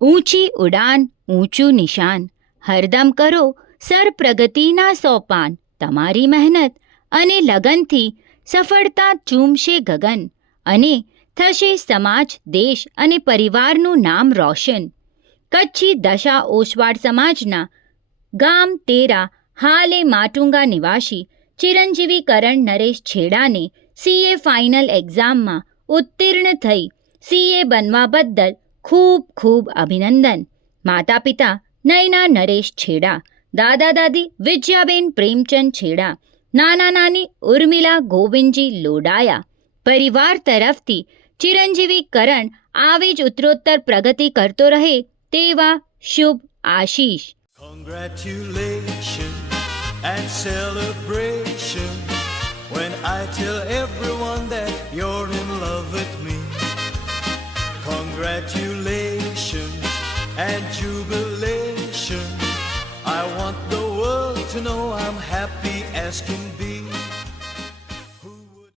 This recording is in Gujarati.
ઊંચી ઉડાન, ઊંચું નિશાન, હરદમ કરો સર પ્રગતિના સોપાન. તમારી મહેનત અને લગનથી સફળતા ચૂમશે ગગન અને થશે સમાજ, દેશ અને પરિવારનું નામ રોશન. કચ્છી દશા ઓસવાડ સમાજના ગામ તેરા હાલે માટુંગા નિવાસી ચિરંજીવી કરણ નરેશ છેડાને સીએ ફાઇનલ એક્ઝામમાં ઉત્તીર્ણ થઈ સીએ બનવા બદલ ખૂબ ખૂબ અભિનંદન. માતા પિતા નયના નરેશ છેડા, દાદા દાદી વિજયાબેન પ્રેમચંદ છેડા, નાના નાની ઉર્મિલા ગોવિંદજી લોડાયા. પરિવાર તરફથી ચિરંજીવી કરણ આવી જ ઉત્તરોત્તર પ્રગતિ કરતો રહે તેવા શુભ આશીષ. Congratulations and celebration when I tell everyone that you're in love with me. Congratulations and jubilation. I want the world to know I'm happy as can be.